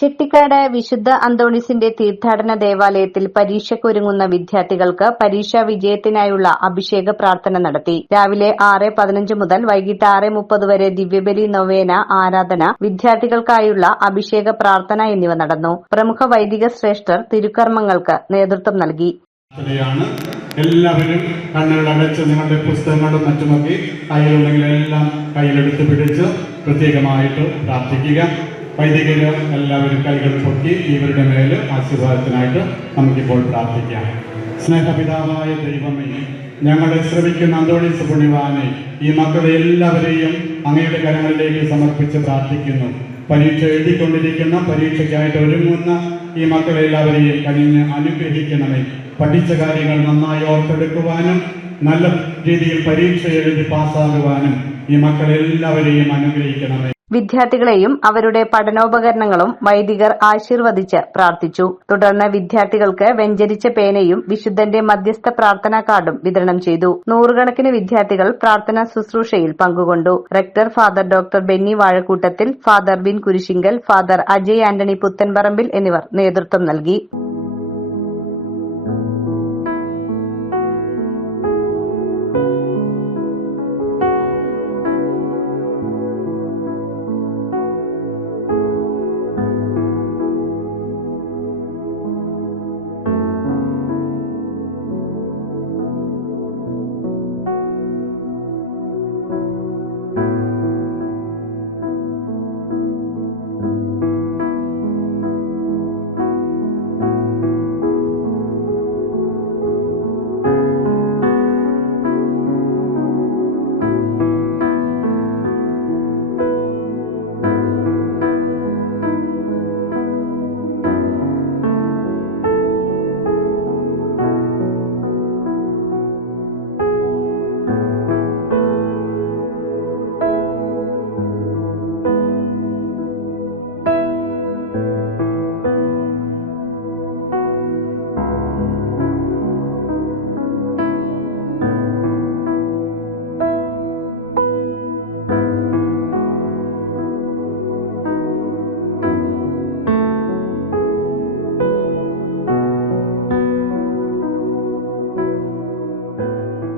ചെട്ടിക്കാട് വിശുദ്ധ അന്തോണീസിന്റെ തീർത്ഥാടന ദേവാലയത്തിൽ പരീക്ഷയ്ക്കൊരുങ്ങുന്ന വിദ്യാർത്ഥികൾക്ക് പരീക്ഷാ വിജയത്തിനായുള്ള അഭിഷേക പ്രാർത്ഥന നടത്തി. രാവിലെ 6:15 മുതൽ വൈകിട്ട് 6:30 വരെ ദിവ്യബലി നൊവേന ആരാധന, വിദ്യാർത്ഥികൾക്കായുള്ള അഭിഷേക പ്രാർത്ഥന എന്നിവ നടന്നു. പ്രമുഖ വൈദിക ശ്രേഷ്ഠർ തിരുക്കർമ്മങ്ങൾക്ക് നേതൃത്വം നൽകി. എല്ലാവരും കണ്ണുകൾ അടച്ച് നിങ്ങളുടെ പുസ്തകങ്ങളും മറ്റുമൊക്കെ കയ്യിലുണ്ടെങ്കിൽ എല്ലാം കയ്യിലെടുത്ത് പിടിച്ച് പ്രത്യേകമായിട്ട് പ്രാർത്ഥിക്കുക. വൈദികര് എല്ലാവരും കൈകൾ പൊക്കി ഇവരുടെ മേല് ആശീർവാദത്തിനായിട്ട് നമുക്കിപ്പോൾ പ്രാർത്ഥിക്കാം. സ്നേഹപിതാവായ ദൈവമേ, ഞങ്ങളെ ശ്രമിക്കുന്ന അന്തോണീസ് പുണ്യവാനെ, ഈ മക്കളെ എല്ലാവരെയും അങ്ങയുടെ കരങ്ങളിലേക്ക് സമർപ്പിച്ച് പ്രാർത്ഥിക്കുന്നു. പരീക്ഷ എഴുതിക്കൊണ്ടിരിക്കുന്ന, പരീക്ഷയ്ക്കായിട്ട് ഒരുങ്ങുന്ന ഈ മക്കളെ എല്ലാവരെയും കനിഞ്ഞ് അനുഗ്രഹിക്കണമേ. പഠിച്ച കാര്യങ്ങൾ നന്നായി ഓർത്തെടുക്കുവാനും നല്ല രീതിയിൽ പരീക്ഷ എഴുതി പാസ്സാകുവാനും ഈ മക്കളെല്ലാവരെയും അനുഗ്രഹിക്കണമേ. വിദ്യാർത്ഥികളെയും അവരുടെ പഠനോപകരണങ്ങളും വൈദികർ ആശീർവദിച്ച് പ്രാർത്ഥിച്ചു. തുടർന്ന് വിദ്യാർത്ഥികൾക്ക് വെഞ്ചരിച്ച പേനയും വിശുദ്ധന്റെ മധ്യസ്ഥ പ്രാർത്ഥനാ കാർഡും വിതരണം ചെയ്തു. നൂറുകണക്കിന് വിദ്യാർത്ഥികൾ പ്രാർത്ഥനാ ശുശ്രൂഷയിൽ പങ്കുകൊണ്ടു. റെക്ടർ ഫാദർ ഡോക്ടർ ബെന്നി വാഴക്കൂട്ടത്തിൽ, ഫാദർ ബിൻ കുരിശിങ്കൽ, ഫാദർ അജയ് ആന്റണി പുത്തൻപറമ്പിൽ എന്നിവർ നേതൃത്വം നൽകി.